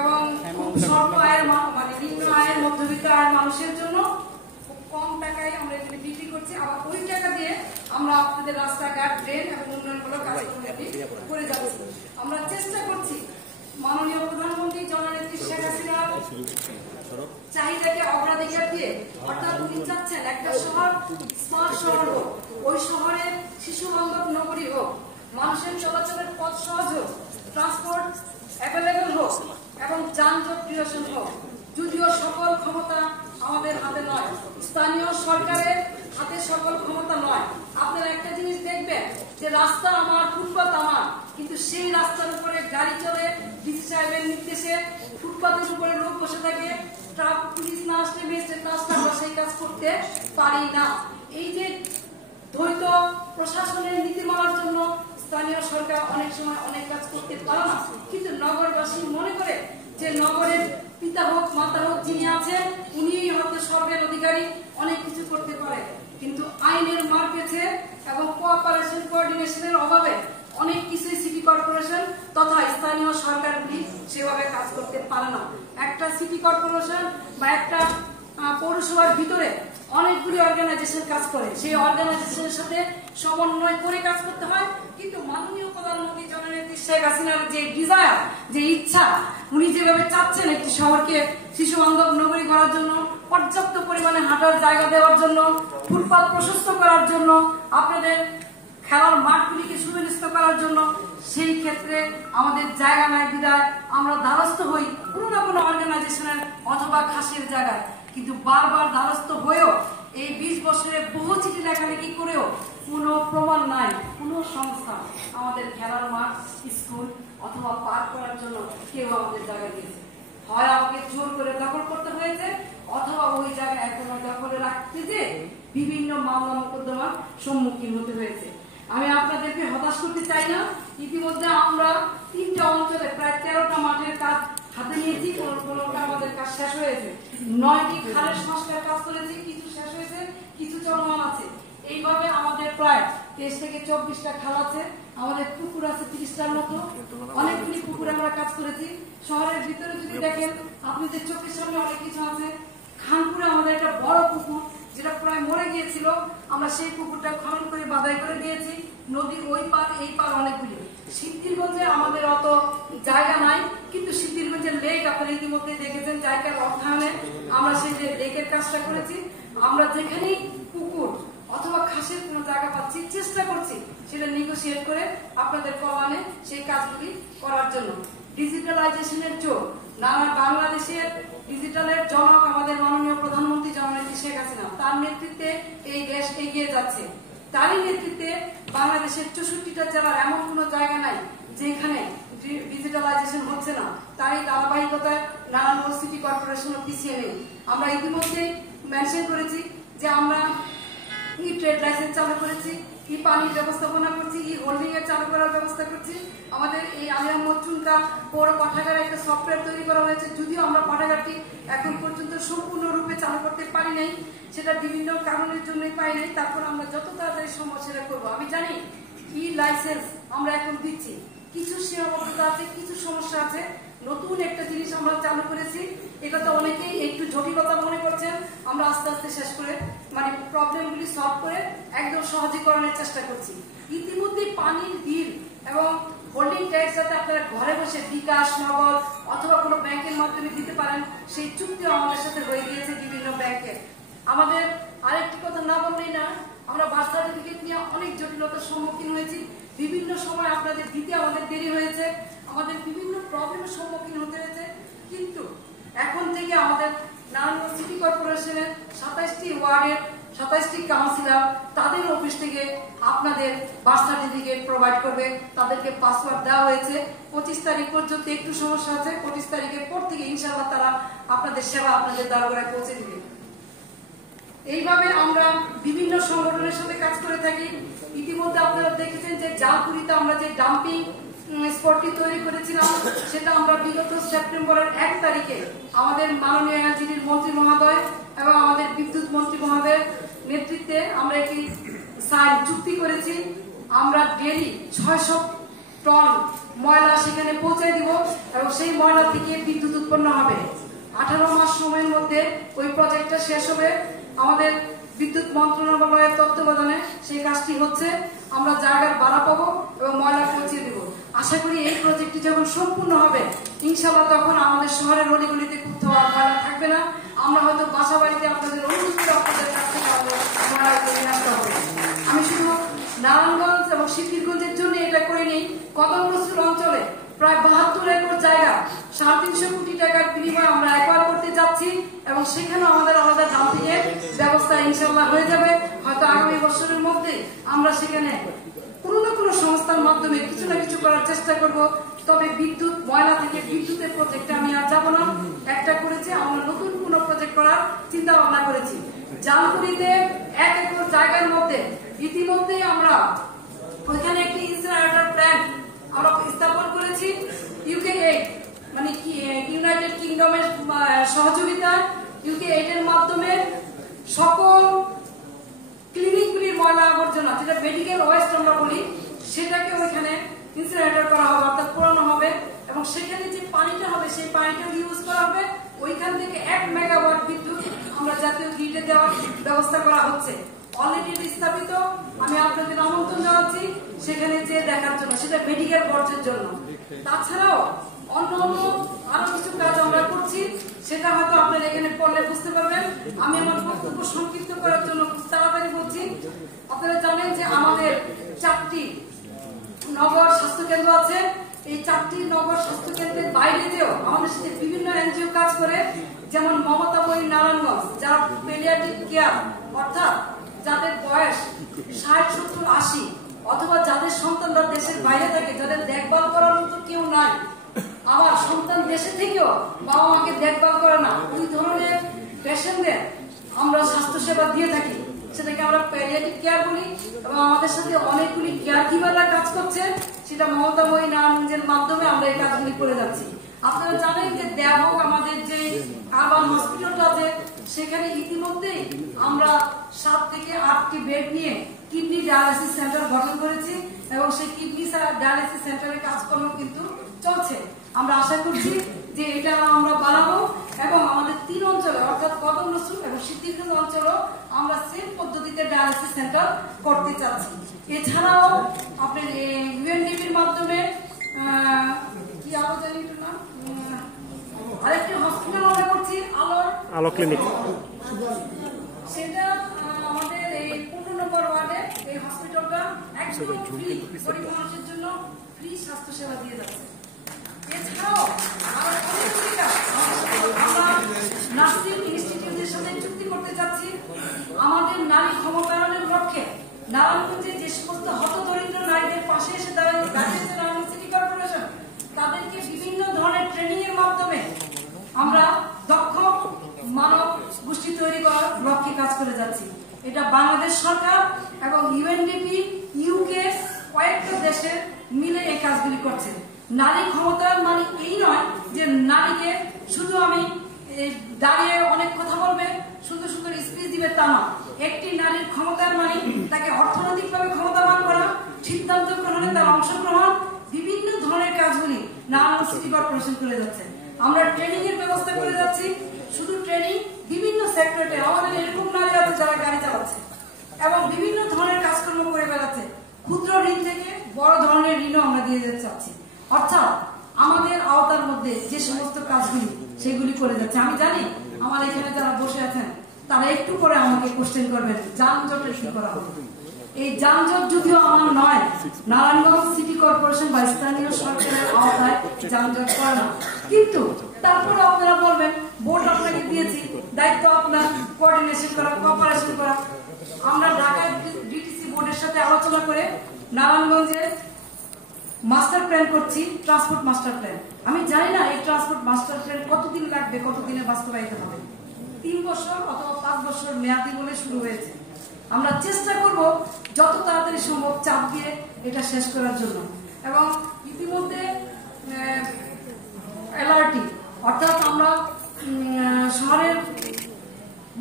এবং খুব স্বল্প আয়ের মানে নিম্ন আয়ের মধ্যবিত্ত আয়ের মানুষের জন্য কম টাকায় আমরা এগুলি বিক্রি করছি। আবার ওই টাকা দিয়ে আমরা আপনাদের রাস্তাঘাট, ড্রেন এবং উন্নয়নমূলক কাজকর্মগুলি করে যাচ্ছি। আমরা চেষ্টা করছি মাননীয় প্রধানমন্ত্রী জননেত্রী শেখ হাসিনার চাহিদাকে অগ্রাধিকার দিয়ে, অর্থাৎ উনি চাচ্ছেন একটা শহর স্মার্ট শহর হোক, ওই শহরে শিশু বান্ধব নগরী হোক, মানুষের চলাচলের পথ সহজ হোক, ট্রান্সপোর্ট অ্যাভেলেবল হোক এবং যানজট নিরসন হোক। যদিও সকল ক্ষমতা আমাদের হাতে নয়, স্থানীয় সরকারের হাতে সকল ক্ষমতা নয়। আপনারা একটা জিনিস দেখবেন যে রাস্তা আমার, ফুটপাত আমার, কিন্তু সেই রাস্তার উপরে গাড়ি চলে ডিসি সাহেবের নির্দেশে, ফুটপাতের উপরে লোক বসে থাকে, পুলিশ না আসলে ম্যাজিস্ট্রেট না আসলে আমরা সেই কাজ করতে পারি না। এই যে দ্বৈত প্রশাসনের নীতিমালার জন্য স্থানীয় সরকার অনেক সময় অনেক কাজ করতে পারে না, কিন্তু নগরবাসী মনে করে যে নগরের পিতা হোক মাতা হোক যিনি আছেন উনি হয়তো সর্বের অধিকারী, অনেক কিছু করতে পারে। কিন্তু আইনের মার পেছে এবং কোঅপারেশন কোঅর্ডিনেশনের অভাবে অনেক কিছুই সিটি কর্পোরেশন তথা স্থানীয় সরকারগুলি সেভাবে কাজ করতে পারে না। একটা সিটি কর্পোরেশন বা একটা পৌরসভার ভিতরে অনেকগুলি অর্গানাইজেশন কাজ করে, সেই অর্গানাইজেশনের সাথে সমন্বয় করে কাজ করতে হয়। কিন্তু মাননীয় প্রধানমন্ত্রী জননেত্রী শেখ হাসিনার যে ডিজায়ার, যে ইচ্ছা, উনি যেভাবে চাচ্ছেন একটি শহরকে শিশু বান্ধব নগরী করার জন্য, পর্যাপ্ত পরিমাণে হাঁটার জায়গা দেওয়ার জন্য, ফুটপাত প্রশস্ত করার জন্য, আপনাদের খেলার মাঠগুলিকে সুব্যবস্থিত করার জন্য, সেই ক্ষেত্রে আমাদের জায়গা নাই বিদায় আমরা দ্বারস্থ হই কোনো না কোনো অর্গানাইজেশনের অথবা খাসের জায়গায়। কিন্তু বারবার দ্বারস্থ হয়েও এই 20 বছরে বহু চিঠি লেখালেখি করেও কোনো প্রমাণ নাই, কোনো সংস্থা আমাদের খেলার মাঠ, স্কুল অথবা পার্ক করার জন্য কেউ আমাদের জায়গা দিয়েছে। হয় আমাকে জোর করে দখল করতে হয়েছে, অথবা ওই জায়গায় এখনো দখলে রাখতে যে বিভিন্ন মামলা মোকদ্দমার সম্মুখীন হতে হয়েছে। আমি আপনাদেরকে হতাশ করতে চাই না। ইতিমধ্যে আমরা 3টা অঞ্চলে প্রায় 13টা মাঠের কাজ হাতে নিয়েছি, কোনটা আমাদের কাজ শেষ হয়েছে। 9টি খালের সংস্কার কাজ করেছি, কিছু শেষ হয়েছে, কিছু চলমান আছে। এইভাবে আমাদের প্রায় 23 থেকে 24টা খাল আছে, আমাদের পুকুর আছে 30টার মতো, অনেকগুলি পুকুরে আমরা কাজ করেছি। শহরের ভিতরে যদি দেখেন আপনাদের চোখের সামনে অনেক কিছু আছে। খানপুরে আমাদের একটা বড় পুকুর যেটা প্রায় মরে গিয়েছিল, আমরা সেই পুকুরটা খনন করে বাধাই করে দিয়েছি। নদীর ওই পার এই পার অনেকগুলি। সিদ্ধিরগঞ্জে আমাদের অত জায়গা নাই, কিন্তু সিদ্ধিরগঞ্জের লেক আপনারা ইতিমধ্যে দেখেছেন, জায়গার অর্থায়নে আমরা সেই লেকের কাজটা করেছি। আমরা যেখানেই পুকুর অথবা খাসের কোনো জায়গা পাচ্ছি চেষ্টা করছি সেটা নেগোসিয়েট করে আপনাদের কল্যাণে সেই কাজগুলি করার জন্য। ডিজিটালাইজেশনের জোর, নানা বাংলাদেশের ডিজিটালের জনক আমাদের মাননীয় প্রধানমন্ত্রী জননেত্রী শেখ হাসিনা, তার নেতৃত্বে এই দেশ এগিয়ে যাচ্ছে। তারই নেতৃত্বে বাংলাদেশের 64টা জেলার এমন কোনো জায়গা নাই যেখানে ডিজিটালাইজেশন হচ্ছে না। তারই ধারাবাহিকতায় নারায়ণগঞ্জ সিটি কর্পোরেশনও পিছিয়ে নেই। আমরা ইতিমধ্যে মেনশন করেছি যে আমরা ই ট্রেড লাইসেন্স চালু করেছি, ই পানির ব্যবস্থাপনা করছি, ই হোল্ডিং এর চালু করার ব্যবস্থা করছি। আমাদের এই আলী আহমদ চুনকা পৌর পাঠাগারে একটা সফটওয়্যার তৈরি করা হয়েছে, যদিও আমরা পাঠাগারটি এখন পর্যন্ত সম্পূর্ণরূপে চালু করতে পারি নাই, সেটা বিভিন্ন কারণের জন্যই পাই নাই। তারপর আমরা যত তাড়াতাড়ি সম্ভব সেটা করবো। আমি জানি ই লাইসেন্স আমরা এখন দিচ্ছি, কিছু সীমাবদ্ধতা আছে, কিছু সমস্যা আছে। নতুন একটা জিনিস আমরা চালু করেছি, এটা তো অনেকেই একটু জটিলতা মনে করছেন, আমরা আস্তে আস্তে শেষ করে মানে প্রবলেমগুলি সলভ করে একদম সহজীকরণের চেষ্টা করছি। ইতিমধ্যে পানির বিল এবং হোল্ডিং ট্যাক্স যাতে আপনারা ঘরে বসে বিকাশ, নগদ অথবা কোনো ব্যাংকের মাধ্যমে দিতে পারেন, সেই চুক্তিও আমাদের সাথে হয়ে গিয়েছে বিভিন্ন ব্যাংকে। আমাদের আরেকটি কথা না বললেই না, আমরা বার্থ সার্টিফিকেট নিয়ে অনেক জটিলতার সম্মুখীন হয়েছি। বিভিন্ন সময় আপনাদের দিতে আমাদের দেরি হয়েছে, আমাদের বিভিন্ন প্রবলেমের সম্মুখীন হতে হয়েছে। কিন্তু এখন থেকে আমাদের নারায়ণগঞ্জ সিটি কর্পোরেশনের 27টি ওয়ার্ডের 27টি কাউন্সিলর তাদের অফিস থেকে আপনাদের বার্থ সার্টিফিকেট প্রোভাইড করবে। তাদেরকে পাসওয়ার্ড দেওয়া হয়েছে। 25 তারিখ পর্যন্ত একটু সমস্যা আছে, 25 তারিখের পর থেকে ইনশাআল্লাহ তারা আপনাদের সেবা আপনাদের দরবারে পৌঁছে দিবে। এইভাবে আমরা বিভিন্ন সংগঠনের সাথে কাজ করে থাকি। ইতিমধ্যে আপনারা দেখেছেন যে জালকুড়িতে আমরা যে ডাম্পিং স্পটটি তৈরি করেছিলাম, সেটা আমরা বিগত সেপ্টেম্বরের 1 তারিখে আমাদের মাননীয় এনজিডির মন্ত্রী মহোদয় এবং আমাদের বিদ্যুৎ মন্ত্রী মহোদয়ের নেতৃত্বে আমরা একটি চুক্তি করেছি। আমরা ডেইলি 600 টন ময়লা সেখানে পৌঁছে দিব এবং সেই ময়লা থেকে বিদ্যুৎ উৎপন্ন হবে। 18 মাস সময়ের মধ্যে ওই প্রজেক্টটা শেষ হবে। আমাদের বিদ্যুৎ মন্ত্রণালয়ের তত্ত্বাবধানে সেই কাজটি হচ্ছে। আমরা জায়গার ভাড়া পাবো এবং ময়লা পৌঁছে দেব। আশা করি এই প্রজেক্টটি যখন সম্পূর্ণ হবে ইনশাআল্লাহ তখন আমাদের শহরের অলিগলিতে কোথাও আর ময়লা থাকবে না। আমরা হয়তো বাসা বাড়িতে আপনাদের অনুরোধ করে আপনাদের কাছ থেকে ময়লা কিনে আসতে হবে। আমি শুধু নারায়ণগঞ্জ এবং শিবগঞ্জের জন্য এটা করিনি, কদম রসুল অঞ্চলে প্রায় 72 একর জায়গা 350 কোটি টাকার বিনিময়ে আমরা অ্যাকোয়ার করতে যাচ্ছি এবং সেখানে আমাদের আলাদা ডাম্পিং এর ব্যবস্থা ইনশাআল্লাহ হয়ে যাবে। হয়তো আগামী বছরের মধ্যে আমরা সেখানে কোনো না কোনো সংস্থার মাধ্যমে কিছু না কিছু করার চেষ্টা করব। তবে বিদ্যুৎ ময়লা থেকে বিদ্যুতের প্রজেক্টে আমি আর যাবো না। একটা করেছি, আমরা নতুন কোনো প্রজেক্ট করার চিন্তা ভাবনা করেছি। জালকুড়িতে 1 একর জায়গার মধ্যে ইতিমধ্যেই আমরা ওইখানে একটি ইনসিনারেটর প্ল্যান্ট আমরা স্থাপন করেছি। UK8 মানে ইউনাইটেড কিংডমের সহযোগিতা, UK8 এর মাধ্যমে সকল ক্লিনিকগুলির ময়লা আবর্জনা, যেটা মেডিকেল ওয়েস্ট আমরা বলি, সেটাকে ওইখানে ইনসিনারেটর করা হবে, অর্থাৎ পোড়ানো হবে এবং সেখানে যে পানিটা হবে সেই পানিটা ইউজ করা হবে। ওইখান থেকে 1 মেগাওয়াট বিদ্যুৎ আমরা জাতীয় গ্রিডে দেওয়ার ব্যবস্থা করা হচ্ছে। অলরেডি স্থাপিত। আমি আপনাদের আমন্ত্রণ জানাচ্ছি সেখানে যে দেখার জন্য, সেটা মেডিকেল বর্জ্যের জন্য। তাছাড়াও অন্য আরো কিছু কাজ আমরা করছি, সেটা হয়তো আপনারা এখানে পড়লে বুঝতে পারবেন। আমি আমার বক্তব্য সংক্ষিপ্ত করার জন্য খুব তাড়াতাড়ি বলছি। আপনারা জানেন যে আমাদের 4টি নগর স্বাস্থ্য কেন্দ্র আছে। এই 4টি নগর স্বাস্থ্য কেন্দ্রের বাইরে যেও আমাদের সাথে বিভিন্ন এনজিও কাজ করে, যেমন মমতাময়ী নারায়ণগঞ্জ, যারা পেডিয়াট্রিক কেয়ার, অর্থাৎ যাদের বয়স 60, 70, 80 অথবা যাদের সন্তানরা দেশের বাইরে থাকে, যাদের দেখভাল করার মতো কেউ নাই, আবার সন্তান দেশে থেকেও বাবা মাকে দেখভাল করে না, ওই ধরনের পেশেন্টদের আমরা স্বাস্থ্য সেবা দিয়ে থাকি। সেটাকে আমরা পেডিয়াট্রিক কেয়ার বলি এবং আমাদের সাথে অনেকগুলি কেয়ার গিভাররা কাজ করছে। সেটা মমতাময়ী নারায়ণগঞ্জের মাধ্যমে আমরা এই কাজগুলি করে যাচ্ছি। আপনারা জানেন যে দেবক আমাদের যে আরবান হসপিটালটা আছে, সেখানে ইতিমধ্যেই আমরা 7 থেকে 8টি বেড নিয়ে কিডনি ডায়ালিসিস সেন্টার গঠন করেছি এবং সেই কিডনি ডায়ালিসিস সেন্টারের কাজকর্ম কিন্তু চলছে। আমরা আশা করছি যে এটা আমরা বাড়াবো এবং আমাদের 3 অঞ্চলে অর্থাৎ কদম রসুল এবং সিদ্ধিরগঞ্জ অঞ্চলেও আমরা সেম পদ্ধতিতে ডায়ালিসিস সেন্টার করতে চাচ্ছি। এছাড়াও আপনার ইউএনডিপির মাধ্যমে কি আলোচনা না আরেকটি হসপিটাল আমরা করছি, আলো ক্লিনিক। সেটা আমাদের এই 15 নম্বর ওয়ার্ডে এই হসপিটালটা একদম ফ্রি, গরিব মানুষের জন্য ফ্রি স্বাস্থ্য সেবা দিয়ে যাচ্ছে। এছাড়াও আমরা নার্সিং ইনস্টিটিউটের সাথে চুক্তি করতে যাচ্ছি। আমাদের নারী ক্ষমতায়নের লক্ষ্যে নারায়ণগঞ্জে যে সমস্ত হতদরিদ্র নারীদের পাশে এসে দাঁড়িয়েছে নারায়ণগঞ্জ সিটি কর্পোরেশন, তাদেরকে বিভিন্ন ধরনের ট্রেনিং এর মাধ্যমে আমরা দক্ষ মানব গোষ্ঠী তৈরি করার লক্ষ্যে কাজ করে যাচ্ছি। এটা বাংলাদেশ সরকার এবং ইউএনডিপি, ইউকে কয়েকটা দেশের মিলে এই কাজগুলি করছে। নারী ক্ষমতায়ন মানে এই নয় যে নারীকে শুধু আমি দাঁড়িয়ে অনেক কথা বলবে, সুন্দর সুন্দর স্পিচ দিবে, তা না। একটি নারীর ক্ষমতায়ন মানে তাকে অর্থনৈতিকভাবে ক্ষমতাবান করা, সিদ্ধান্ত গ্রহণে তার অংশগ্রহণ, বিভিন্ন ধরনের কাজগুলি নারায়ণগঞ্জ সিটি কর্পোরেশন করে যাচ্ছে। আমরা ট্রেনিং এর ব্যবস্থা করে যাচ্ছি। শুধু ট্রেনিং, বিভিন্ন সেক্টরে আমাদের এরকম নারী আছে যারা গাড়ি চালাচ্ছে এবং বিভিন্ন ধরনের কাজকর্ম করে বেড়াচ্ছে। ক্ষুদ্র ঋণ থেকে বড় ধরনের ঋণও আমরা দিয়ে যেতে চাচ্ছি। অর্থাৎ আমাদের আওতার মধ্যে যে সমস্ত কাজগুলি সেগুলি করে যাচ্ছে। আমি জানি আমার এখানে যারা বসে আছেন তারা একটু পরে আমাকে কোশ্চেন করবেন যানজটের কি করা হবে। এই যানজট যদিও আমার নয়, নারায়ণগঞ্জ সিটি কর্পোরেশন বা স্থানীয় সরকারের আওতায় যানজট করে না, কিন্তু তারপরে আপনারা বলবেন বোর্ড আপনাকে দিয়েছি, দায়িত্ব আপনার কোঅর্ডিনেশন করা, কোঅপারেশন করা। আমরা ঢাকা ডিটিসি বোর্ডের সাথে আলোচনা করে নারায়ণগঞ্জে মাস্টার প্ল্যান করছি, ট্রান্সপোর্ট মাস্টার প্ল্যান। আমি জানি না এই ট্রান্সপোর্ট মাস্টার প্ল্যান কতদিন লাগবে, কতদিনে বাস্তবায়িত হবে। 3 বছর অথবা 5 বছর মেয়াদি বলে শুরু হয়েছে। আমরা চেষ্টা করব যত তাড়াতাড়ি সম্ভব চাপ দিয়ে এটা শেষ করার জন্য। এবং ইতিমধ্যে এলআরটি অর্থাৎ আমরা শহরের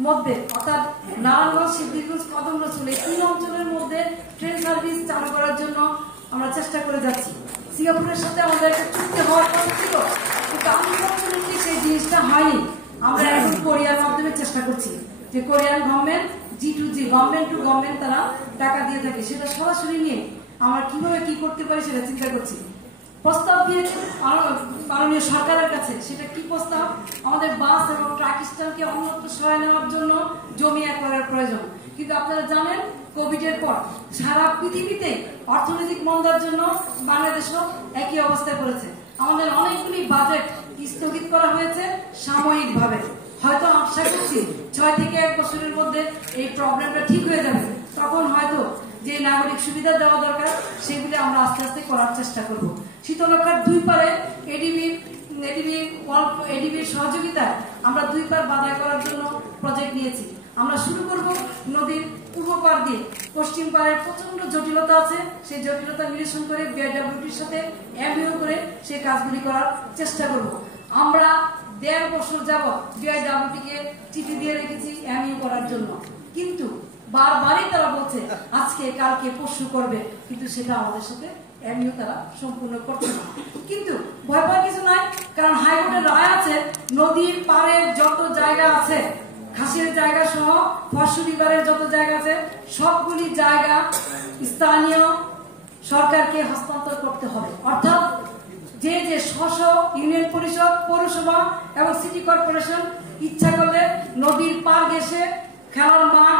মধ্যে অর্থাৎ নারায়ণগঞ্জ, সিদ্ধিরগঞ্জ, কদম রসুল এই 3 অঞ্চলের মধ্যে ট্রেন সার্ভিস চালু করার জন্য আমরা চেষ্টা করে যাচ্ছি। সিঙ্গাপুরের সাথে আমাদের একটা চুক্তি হওয়ার কথা ছিল, কিন্তু আনফরচুনেটলি সেই জিনিসটা হয়নি। আমরা এখন কোরিয়ার মাধ্যমে চেষ্টা করছি যে Korean government G2G government to government তারা টাকা দিয়ে থাকে, সেটা সরাসরি নিয়ে আমরা কিভাবে কি করতে পারি সেটা চিন্তা করছি। প্রস্তাব দিয়েছে মাননীয় সরকারের কাছে। সেটা কি প্রস্তাব? আমাদের বাস এবং ট্রাক স্ট্যান্ডকে অন্যত্র সরাই নেওয়ার জন্য জমি একবারের প্রয়োজন। কিন্তু আপনারা জানেন কোভিড এর পর সারা পৃথিবীতে অর্থনৈতিক মন্দার জন্য বাংলাদেশও একই অবস্থায় পড়েছে। আমাদের অনেকগুলি বাজেট স্থগিত করা হয়েছে সাময়িকভাবে। হয়তো আশা করছি 6 থেকে 1 বছরের মধ্যে এই প্রবলেমটা ঠিক হয়ে যাবে। তখন হয়তো যে নাগরিক সুবিধা দেওয়া দরকার সেগুলি আমরা আস্তে আস্তে করার চেষ্টা করব। শীতলক্ষার 2 পারে এডিবির সহযোগিতায় আমরা 2 পার বাধাই করার জন্য প্রজেক্ট নিয়েছি। আমরা শুরু করব নদীর পূর্ব পার দিয়ে। পশ্চিম পাড়ের প্রচন্ড জটিলতা আছে, সেই জটিলতা নিরসন করে বিআইডব্লিউটির সাথে এমইও করে সেই কাজগুলি করার চেষ্টা করব। আমরা 1.5 বছর যাবৎ বিআইডব্লিউটিকে চিঠি দিয়ে রেখেছি এমইও করার জন্য, কিন্তু বারবারই তারা বলছে আজকে কালকে পরশু করবে, কিন্তু সেটা আমাদের সাথে এমইও তারা সম্পূর্ণ করছে না। কিন্তু ভয় পাওয়ার কিছু নাই, কারণ হাইকোর্টের রায় আছে নদীর পাড়ের যত জায়গা আছে, ঘাসের জায়গা সহ ফরসু রিভারের যত জায়গা আছে সবগুলি জায়গা স্থানীয় সরকারকে হস্তান্তর করতে হবে। অর্থাৎ যে যে স্ব ইউনিয়ন পরিষদ, পৌরসভা এবং সিটি কর্পোরেশন ইচ্ছা করলে নদীর পার ঘেঁষে খেলার মাঠ,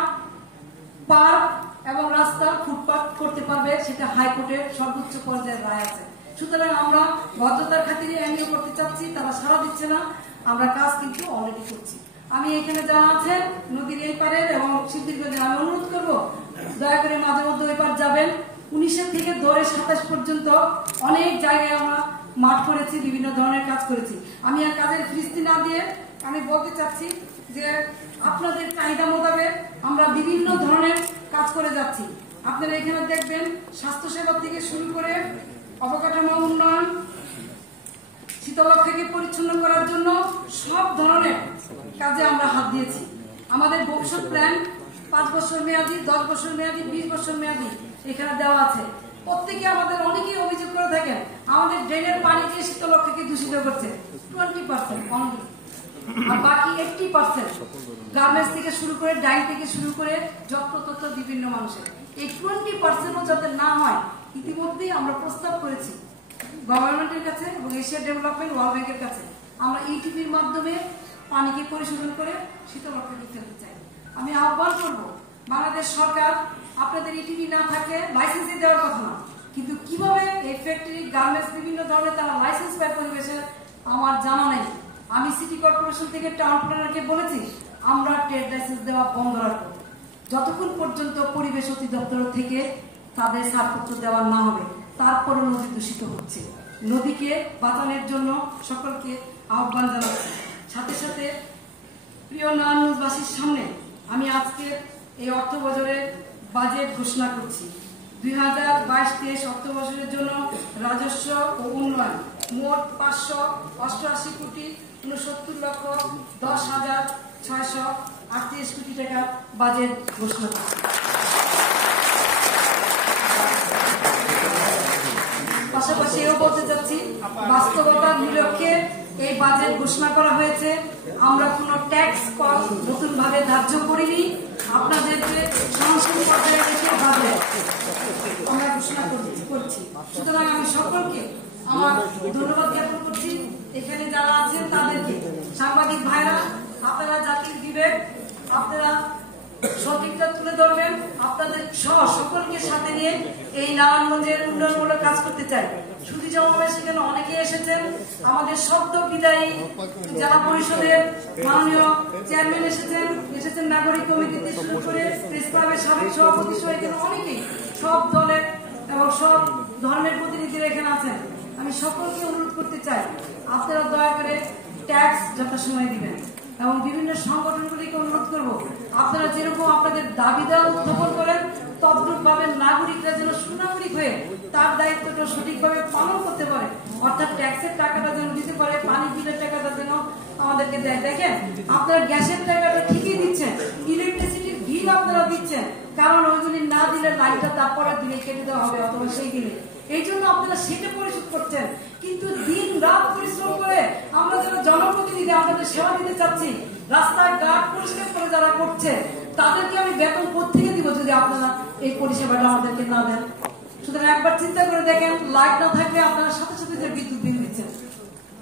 পার্ক এবং রাস্তা, ফুটপাথ করতে পারবে। সেটা হাইকোর্টের সর্বোচ্চ পর্যায়ের রায় আছে। সুতরাং আমরা ভদ্রতার খাতিরে এমইও করতে চাচ্ছি, তারা সাড়া দিচ্ছে না। আমরা কাজ কিন্তু অলরেডি করছি। আমি এখানে যারা আছেন নদীর এই পারের এবং সিদ্ধিরগঞ্জে, আমি অনুরোধ করবো দয়া করে মাঝে মধ্যে ওই পার যাবেন। 19 থেকে ধরে 27 পর্যন্ত অনেক জায়গায় আমরা মাঠ করেছি, বিভিন্ন ধরনের কাজ করেছি। আমি আর কাজের ফিরিস্তি না দিয়ে আমি বলতে চাচ্ছি যে আপনাদের চাহিদা মোতাবেক আমরা বিভিন্ন ধরনের কাজ করে যাচ্ছি। আপনারা এখানে দেখবেন স্বাস্থ্যসেবা থেকে শুরু করে অবকাঠামো উন্নয়ন, শীতলক্ষাকে পরিচ্ছন্ন করার জন্য সব ধরনের কাজে আমরা হাত দিয়েছি। আমাদের ভবিষ্যৎ প্ল্যান 5 বছর মেয়াদি, 10 বছর মেয়াদি, 20 বছর মেয়াদি এখানে দেওয়া আছে। প্রত্যেকে আমাদের অনেকেই অভিযোগ করে থাকেন আমাদের ড্রেনের পানিকে শীতলক্ষাকে দূষিত করছে। 20% অনলি, আর বাকি 80% গার্মেন্টস থেকে শুরু করে, ডাইং থেকে শুরু করে যত্রতত্র বিভিন্ন মানুষের। এই 20% যাতে না হয় ইতিমধ্যেই আমরা প্রস্তাব করেছি গভর্নমেন্টের কাছে এবং এশিয়া ডেভেলপমেন্ট ওয়ার্ল্ড ব্যাংকের কাছে। আমরা ইটিভির মাধ্যমে পানিকে পরিশোধন করে শীতলক্ষাকে ফেলতে চাই। আমি আহ্বান করব বাংলাদেশ সরকার, আপনাদের ইটিভি না থাকলে লাইসেন্স দেওয়ার কথা না, কিন্তু কিভাবে এই ফ্যাক্টরি, গার্মেন্টস বিভিন্ন ধরনের তারা লাইসেন্স পায় পরিবেশে আমার জানা নেই। আমি সিটি কর্পোরেশন থেকে টাউন প্ল্যানারকে বলেছি আমরা ট্রেড লাইসেন্স দেওয়া বন্ধ রাখবো যতক্ষণ পর্যন্ত পরিবেশ অধিদপ্তর থেকে তাদের ছাড়পত্র দেওয়া না হবে। তারপরও নদী দূষিত হচ্ছে। নদীকে বাঁচানোর জন্য সকলকে আহ্বান জানাচ্ছি। সাথে সাথে প্রিয় নারায়ণগঞ্জবাসীর সামনে আমি আজকে এই অর্থ বছরের বাজেট ঘোষণা করছি। 2022-23 অর্থ বছরের জন্য রাজস্ব ও উন্নয়ন মোট 588 কোটি 69,10,638 কোটি টাকা বাজেট ঘোষণা করছি। পাশাপাশি এও বলতে চাচ্ছি বাস্তবতার বিলক্ষে এই বাজেট ঘোষণা করা হয়েছে। আমরা কোনো ট্যাক্স নতুন ভাবে ধার্য করিনি। আপনাদেরকে সংসদ পর্যায়ে রেখে বাজেট আমরা ঘোষণা করছি। সুতরাং আমি সকলকে আমার ধন্যবাদ জ্ঞাপন করছি। এখানে যারা আছেন তাদেরকে, সাংবাদিক ভাইরা, আপনারা জাতির বিবেক, আপনারা সঠিকটা তুলে ধরবেন। আপনাদের সকলকে সাথে নিয়ে এই নারায়ণগঞ্জের উন্নয়নমূলক কাজ করতে চাই। সুধী সমাবেশ সেখানে অনেকে এসেছেন। আমাদের সদ্য বিদায়ী জেলা পরিষদের মাননীয় চেয়ারম্যান এসেছেন নাগরিক কমিটি থেকে শুরু করে প্রেস ক্লাবের সাবেক সভাপতি সহ এখানে অনেকেই, সব দলের এবং সব ধর্মের প্রতিনিধিরা এখানে আছেন। আমি সকলকে অনুরোধ করতে চাই, আপনারা দয়া করে ট্যাক্স যথাসময়ে দিবেন এবং বিভিন্ন সংগঠনগুলিকে অনুরোধ করব, আপনারা যেরকম আপনাদের দাবিদার উত্থাপন করেন তদ্রুপ ভাবে নাগরিকরা যেন সুনাগরিক হয়ে তার দায়িত্বটা সঠিকভাবে পালন করতে পারে, অর্থাৎ ট্যাক্সের টাকাটা যেন দিতে পারে, পানি বিলের টাকাটা যেন আমাদেরকে দেয়। দেখেন, আপনারা গ্যাসের টাকাটা ঠিকই দিচ্ছেন, ইলেকট্রিসিটির বিল আপনারা দিচ্ছেন, কারণ ওইগুলি না দিলে লাইটটা তারপরে দিনে কেটে দেওয়া হবে অথবা সেই দিনে, এই জন্য আপনারা সেটা পরিশোধ করছেন। কিন্তু দিন রাত পরিশ্রম করে আমরা যারা জনপ্রতিনিধি আপনাদের সেবা দিতে চাচ্ছি, রাস্তাঘাট পরিষ্কার করে যারা করছে তাদেরকে আমি বেতন কোত্থেকে দিব যদি আপনারা এই পরিষেবাটা আমাদেরকে না দেন? সুতরাং একবার চিন্তা করে দেখেন, লাইট না থাকলে আপনারা সাথে সাথে যে বিদ্যুৎ বিল দিচ্ছেন,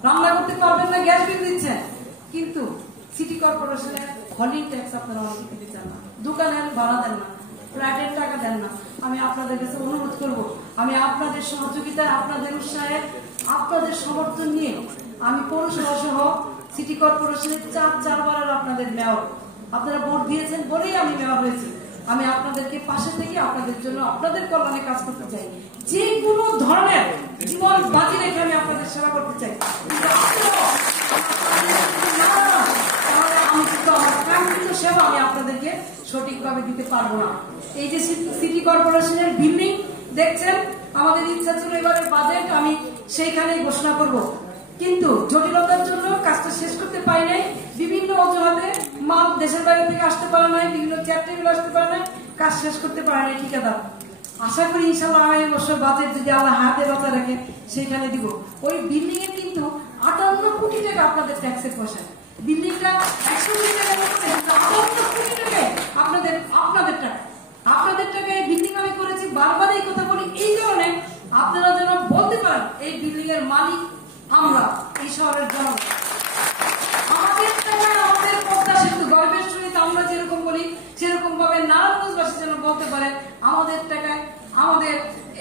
রান্না করতে পারবেন না, গ্যাস বিল দিচ্ছেন, কিন্তু সিটি কর্পোরেশনের হলিং ট্যাক্স আপনারা অনেকে দিতে চান না, দোকানের ভাড়া দেন না, ফ্ল্যাটের টাকা দেন না। আমি আপনাদের কাছে অনুরোধ করব, আমি আপনাদের সহযোগিতায়, আপনাদের উৎসাহে, আপনাদের সমর্থন নিয়ে আমি পৌরসভা সহ সিটি কর্পোরেশনের 4বারের আপনাদের মেয়র, আপনারা ভোট দিয়েছেন বলেই আমি মেয়র হয়েছি। আমি আপনাদেরকে পাশে থেকে আপনাদের জন্য, আপনাদের কল্যাণে কাজ করতে চাই, যে কোনো ধরনের জীবন বাজি রেখে আমি আপনাদের সেবা করতে চাই। সেবা আমি আপনাদেরকে সঠিকভাবে দিতে পারবো না। এই যে সিটি কর্পোরেশনের বিল্ডিং দেখছেন, আমাদের ইচ্ছা ছিল এবারের বাজেট আমি সেইখানেই ঘোষণা করব, কিন্তু জটিলতার জন্য কাজটা শেষ করতে পারি নাই। বিভিন্ন অজুহাতে মাল দেশের বাইরে থেকে আসতে পারে নাই, বিভিন্ন চেয়ার টেবিল আসতে পারে নাই, কাজ শেষ করতে পারে নাই ঠিকাদার। আশা করি ইনশাল্লাহ আমি বছর বাজেট যদি আল্লাহ হাতে বাঁচা রাখে সেইখানে দিব। ওই বিল্ডিং এ কিন্তু 58 কোটি টাকা আপনাদের ট্যাক্সের পয়সা, বিল্ডিংটা 100 কোটি টাকা, 58 কোটি টাকা আপনাদের টাকায় বিল্ডিং আমি করেছি। বারবার এই কথা বলি এই কারণে আপনারা যেন বলতে পারেন এই বিল্ডিং এর মালিক আমরা, এই শহরের জনগণ। আমাদের টাকায় আমাদের পদ্মা সেতু গর্বের সহিত আমরা যেরকম বলি সেরকম ভাবে নারায়ণগঞ্জবাসী যেন বলতে পারে আমাদের টাকায় আমাদের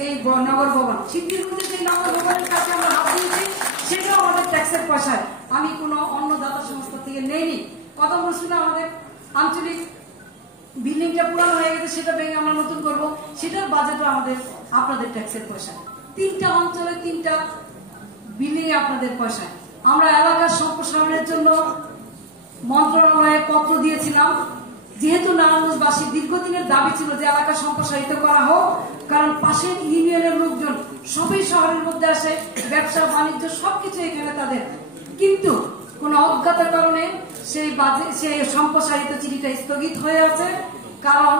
এই নগর ভবন, সিদ্ধিরপুরে যে নগর ভবনের কাছে আমরা হাত দিয়েছি সেটাও আমাদের ট্যাক্সের পয়সায়, আমি কোনো অন্য দাতা সংস্থা থেকে নেইনি। কথা বলছিল আমাদের আঞ্চলিক বিল্ডিংটা পুরানো হয়ে গেছে, সেটা ভেঙে আমরা নতুন করবো, সেটার বাজেটও আমাদের আপনাদের ট্যাক্সের পয়সা। 3টা অঞ্চলে 3টা বিল্ডিং আপনাদের পয়সায়। আমরা এলাকার সম্প্রসারণের জন্য মন্ত্রণালয়ে পত্র দিয়েছিলাম, যেহেতু নারায়ণগঞ্জবাসীর দীর্ঘদিনের দাবি ছিল যে এলাকা সম্প্রসারিত করা হোক, কারণ পাশের ইউনিয়নের লোকজন সবই শহরের মধ্যে আসে, ব্যবসা বাণিজ্য সবকিছু এখানে তাদের, কিন্তু কোন অজ্ঞতার কারণে সেই সম্প্রসারিত চিঠিটা স্থগিত হয়ে আছে, কারণ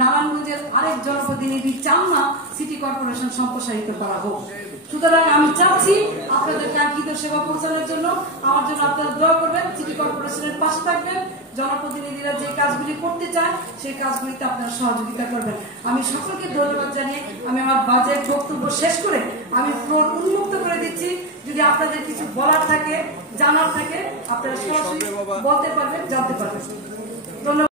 নারায়ণগঞ্জের আরেক জনপ্রতিনিধি চান না সিটি কর্পোরেশন সম্প্রসারিত করা হোক। সুতরাং আমি চাচ্ছি আপনাদের কাঙ্ক্ষিত সেবা পৌঁছানোর জন্য আমার জন্য আপনারা দোয়া করবেন, সিটি কর্পোরেশনের পাশে থাকবেন, জনপ্রতিনিধিরা যে কাজগুলি করতে চায় সেই কাজগুলিতে আপনারা সহযোগিতা করবেন। আমি সকলকে ধন্যবাদ জানিয়ে আমি আমার বাজেট বক্তব্য শেষ করে আমি ফ্লোর উন্মুক্ত করে দিচ্ছি। যদি আপনাদের কিছু বলার থাকে, জানার থাকে, আপনারা সরাসরি বলতে পারবেন, জানতে পারবেন। ধন্যবাদ।